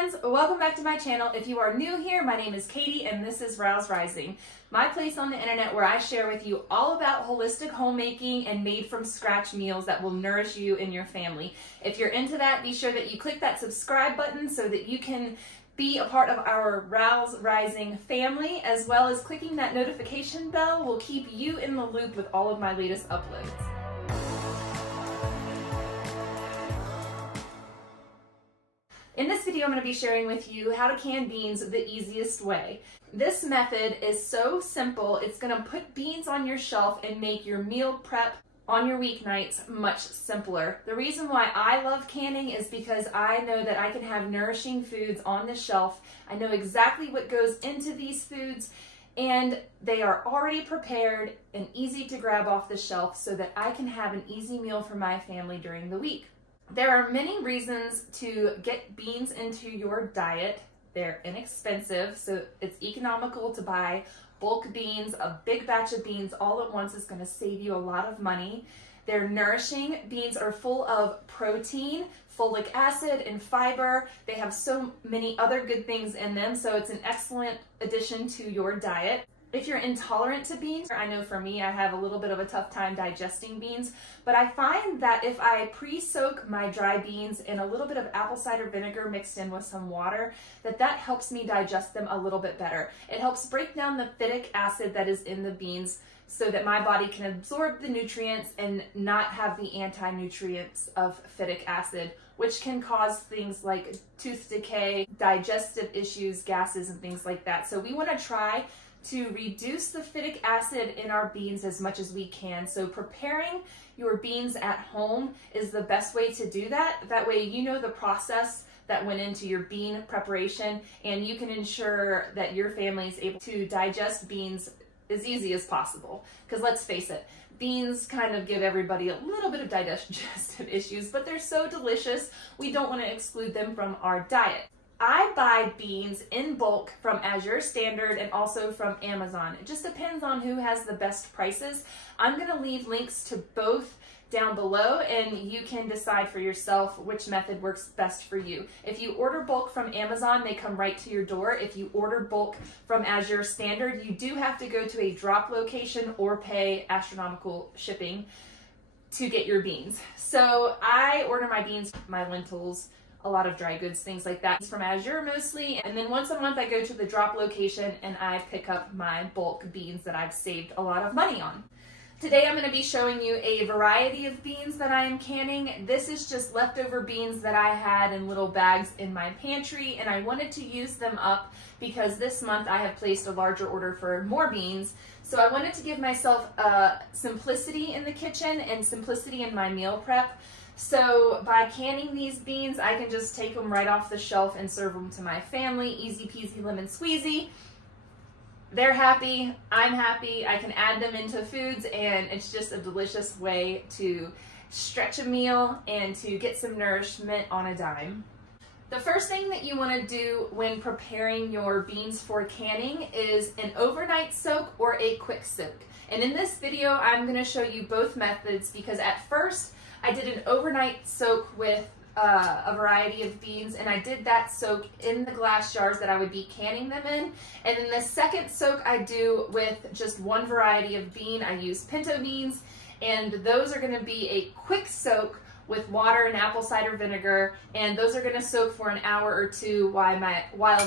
friends, welcome back to my channel. If you are new here, my name is Katie and this is Rouse Rising, my place on the internet where I share with you all about holistic homemaking and made from scratch meals that will nourish you and your family. If you're into that, be sure that you click that subscribe button so that you can be a part of our Rouse Rising family, as well as clicking that notification bell will keep you in the loop with all of my latest uploads. In this video, I'm going to be sharing with you how to can beans the easiest way. This method is so simple, it's going to put beans on your shelf and make your meal prep on your weeknights much simpler. The reason why I love canning is because I know that I can have nourishing foods on the shelf. I know exactly what goes into these foods, and they are already prepared and easy to grab off the shelf so that I can have an easy meal for my family during the week. There are many reasons to get beans into your diet. They're inexpensive, so it's economical to buy bulk beans. A big batch of beans all at once is going to save you a lot of money. They're nourishing. Beans are full of protein, folic acid, and fiber. They have so many other good things in them, so it's an excellent addition to your diet. If you're intolerant to beans, I know for me, I have a little bit of a tough time digesting beans, but I find that if I pre-soak my dry beans in a little bit of apple cider vinegar mixed in with some water, that helps me digest them a little bit better. It helps break down the phytic acid that is in the beans so that my body can absorb the nutrients and not have the anti-nutrients of phytic acid, which can cause things like tooth decay, digestive issues, gases, and things like that. So we want to try to reduce the phytic acid in our beans as much as we can. So preparing your beans at home is the best way to do that. That way you know the process that went into your bean preparation, and you can ensure that your family is able to digest beans as easy as possible. Because let's face it, beans kind of give everybody a little bit of digestive issues, but they're so delicious, we don't want to exclude them from our diet. I buy beans in bulk from Azure Standard and also from Amazon. It just depends on who has the best prices. I'm going to leave links to both down below, and you can decide for yourself which method works best for you. If you order bulk from Amazon, they come right to your door. If you order bulk from Azure Standard, you do have to go to a drop location or pay astronomical shipping to get your beans. So I order my beans, my lentils, a lot of dry goods, things like that. It's from Azure mostly, and then once a month I go to the drop location and I pick up my bulk beans that I've saved a lot of money on. Today I'm going to be showing you a variety of beans that I am canning. This is just leftover beans that I had in little bags in my pantry, and I wanted to use them up because this month I have placed a larger order for more beans. So I wanted to give myself simplicity in the kitchen and simplicity in my meal prep. So by canning these beans, I can just take them right off the shelf and serve them to my family. Easy peasy lemon squeezy. They're happy, I'm happy, I can add them into foods, and it's just a delicious way to stretch a meal and to get some nourishment on a dime. The first thing that you want to do when preparing your beans for canning is an overnight soak or a quick soak. And in this video, I'm going to show you both methods because at first, I did an overnight soak with a variety of beans, and I did that soak in the glass jars that I would be canning them in. And then the second soak I do with just one variety of bean. I use pinto beans, and those are going to be a quick soak with water and apple cider vinegar, and those are going to soak for an hour or two while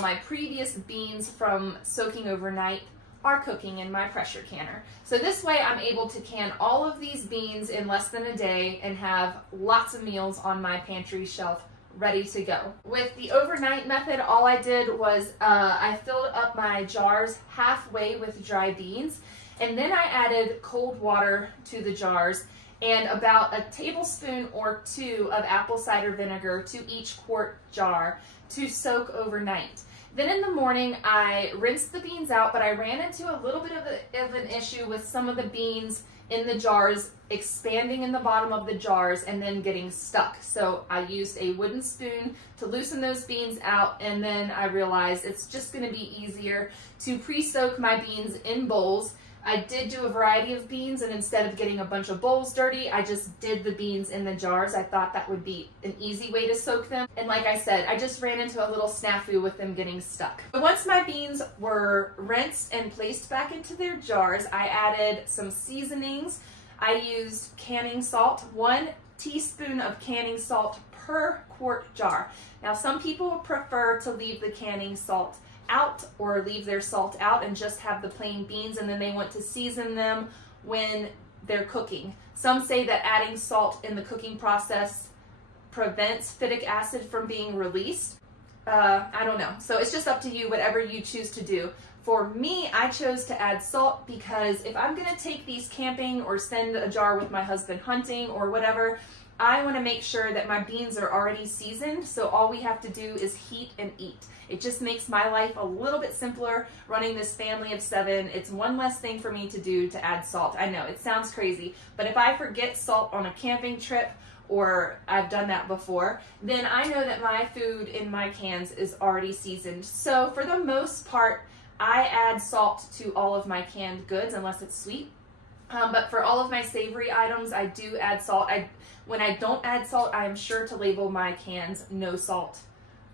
my previous beans from soaking overnight are cooking in my pressure canner. So this way I'm able to can all of these beans in less than a day and have lots of meals on my pantry shelf ready to go. With the overnight method, all I did was I filled up my jars halfway with dry beans, and then I added cold water to the jars and about a tablespoon or two of apple cider vinegar to each quart jar to soak overnight. Then in the morning, I rinsed the beans out, but I ran into a little bit of an issue with some of the beans in the jars expanding in the bottom of the jars and then getting stuck. So I used a wooden spoon to loosen those beans out, and then I realized it's just going to be easier to pre-soak my beans in bowls I did do a variety of beans, and instead of getting a bunch of bowls dirty, I just did the beans in the jars. I thought that would be an easy way to soak them. And like I said, I just ran into a little snafu with them getting stuck. But once my beans were rinsed and placed back into their jars, I added some seasonings. I used canning salt, 1 teaspoon of canning salt per quart jar. Now, some people prefer to leave the canning salt out or leave their salt out and just have the plain beans, and then they want to season them when they're cooking. Some say that adding salt in the cooking process prevents phytic acid from being released. I don't know. So it's just up to you, whatever you choose to do. For me, I chose to add salt because if I'm going to take these camping or send a jar with my husband hunting or whatever, I want to make sure that my beans are already seasoned, so all we have to do is heat and eat. It just makes my life a little bit simpler running this family of 7. It's one less thing for me to do to add salt. I know, it sounds crazy, but if I forget salt on a camping trip, or I've done that before, then I know that my food in my cans is already seasoned. So for the most part, I add salt to all of my canned goods unless it's sweet. But for all of my savory items, I do add salt. When I don't add salt, I am sure to label my cans no salt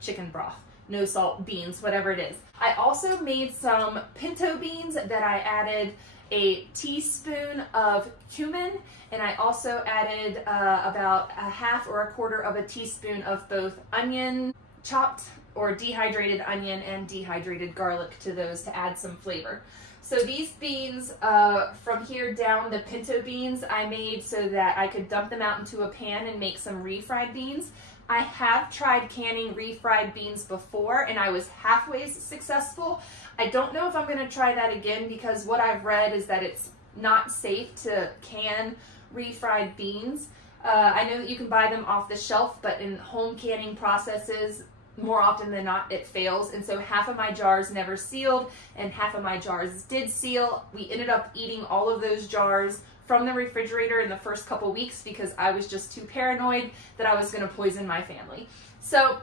chicken broth, no salt beans, whatever it is. I also made some pinto beans that I added a teaspoon of cumin, and I also added about a half or a quarter of a teaspoon of both onion, chopped or dehydrated onion, and dehydrated garlic to those to add some flavor. So these beans, from here down, the pinto beans I made so that I could dump them out into a pan and make some refried beans. I have tried canning refried beans before, and I was halfway successful. I don't know if I'm going to try that again because what I've read is that it's not safe to can refried beans. I know that you can buy them off the shelf, but in home canning processes, more often than not, it fails. And so half of my jars never sealed and half of my jars did seal. We ended up eating all of those jars from the refrigerator in the first couple weeks because I was just too paranoid that I was going to poison my family. So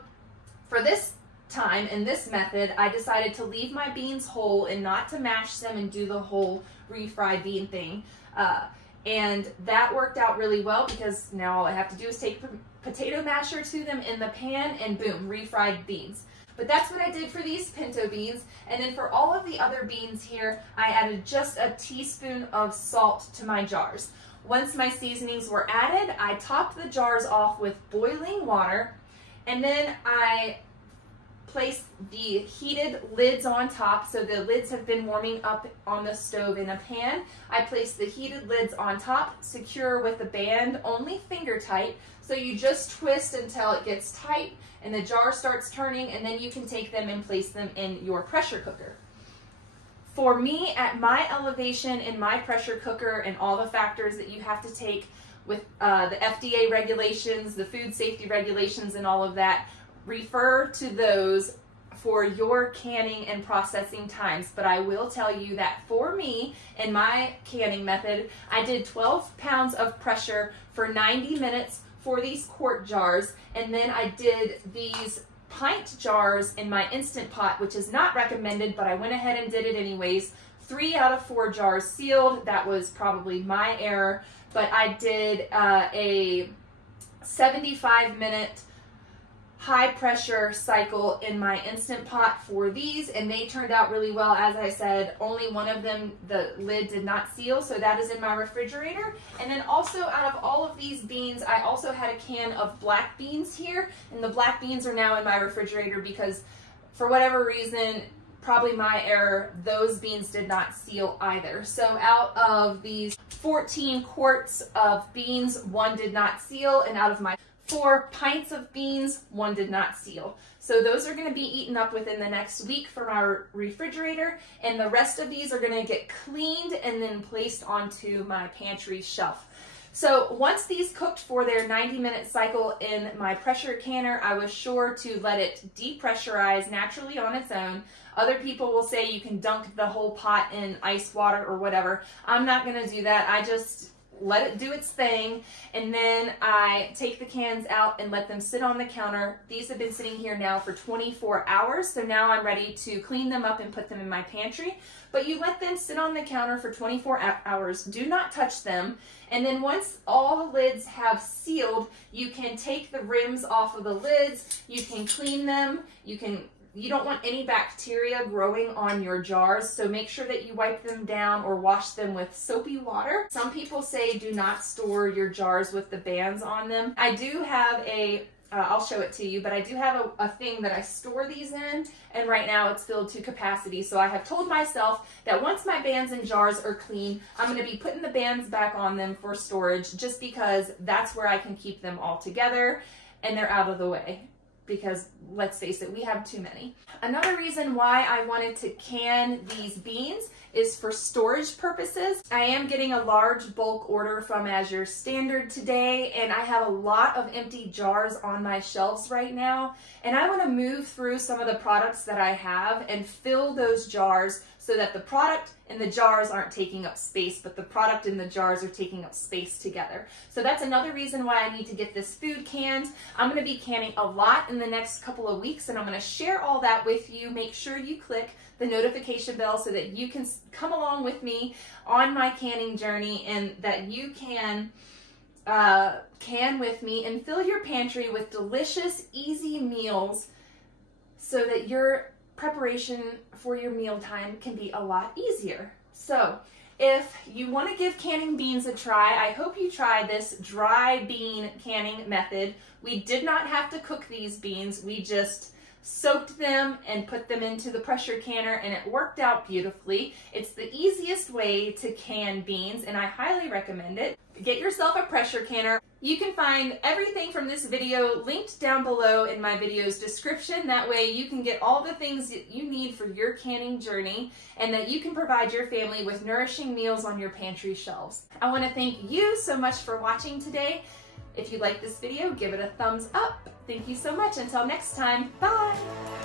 for this time and this method, I decided to leave my beans whole and not to mash them and do the whole refried bean thing. And that worked out really well because now all I have to do is take a potato masher to them in the pan and boom, refried beans. But that's what I did for these pinto beans. And then for all of the other beans here, I added just a teaspoon of salt to my jars. Once my seasonings were added, I topped the jars off with boiling water, and then I placed the heated lids on top. So the lids have been warming up on the stove in a pan. I placed the heated lids on top, secure with a band, only finger tight. So you just twist until it gets tight and the jar starts turning, and then you can take them and place them in your pressure cooker. For me, at my elevation in my pressure cooker and all the factors that you have to take with the FDA regulations, the food safety regulations and all of that, refer to those for your canning and processing times. But I will tell you that for me and my canning method, I did 12 pounds of pressure for 90 minutes for these quart jars, and then I did these pint jars in my Instant Pot, which is not recommended, but I went ahead and did it anyways. 3 out of 4 jars sealed. That was probably my error, but I did a 75-minute high pressure cycle in my Instant Pot for these, and they turned out really well. As I said, only one of them, the lid did not seal, so that is in my refrigerator. And then also out of all of these beans, I also had a can of black beans here, and the black beans are now in my refrigerator because for whatever reason, probably my error, those beans did not seal either. So out of these 14 quarts of beans, 1 did not seal, and out of my 4 pints of beans, 1 did not seal. So those are going to be eaten up within the next week from our refrigerator, and the rest of these are going to get cleaned and then placed onto my pantry shelf. So once these cooked for their 90-minute cycle in my pressure canner, I was sure to let it depressurize naturally on its own. Other people will say you can dunk the whole pot in ice water or whatever. I'm not going to do that. I just let it do its thing, and then I take the cans out and let them sit on the counter. These have been sitting here now for 24 hours, so now I'm ready to clean them up and put them in my pantry. But you let them sit on the counter for 24 hours, do not touch them, and then once all the lids have sealed, you can take the rims off of the lids, you can clean them, you don't want any bacteria growing on your jars, so make sure that you wipe them down or wash them with soapy water. Some people say do not store your jars with the bands on them. I do have I'll show it to you, but I do have a thing that I store these in, and right now it's filled to capacity. So I have told myself that once my bands and jars are clean, I'm going to be putting the bands back on them for storage, just because that's where I can keep them all together and they're out of the way. Because let's face it, we have too many. Another reason why I wanted to can these beans is for storage purposes. I am getting a large bulk order from Azure Standard today, and I have a lot of empty jars on my shelves right now, and I want to move through some of the products that I have and fill those jars so that the product and the jars aren't taking up space, but the product and the jars are taking up space together. So that's another reason why I need to get this food canned. I'm going to be canning a lot in the next couple of weeks, and I'm going to share all that with you. Make sure you click the notification bell so that you can come along with me on my canning journey, and that you can can with me and fill your pantry with delicious, easy meals so that your preparation for your mealtime can be a lot easier. So if you want to give canning beans a try, I hope you try this dry bean canning method. We did not have to cook these beans. We just soaked them and put them into the pressure canner, and it worked out beautifully. It's the easiest way to can beans, and I highly recommend it. Get yourself a pressure canner. You can find everything from this video linked down below in my video's description. That way you can get all the things that you need for your canning journey, and that you can provide your family with nourishing meals on your pantry shelves. I want to thank you so much for watching today. If you like this video, give it a thumbs up. Thank you so much. Until next time, bye!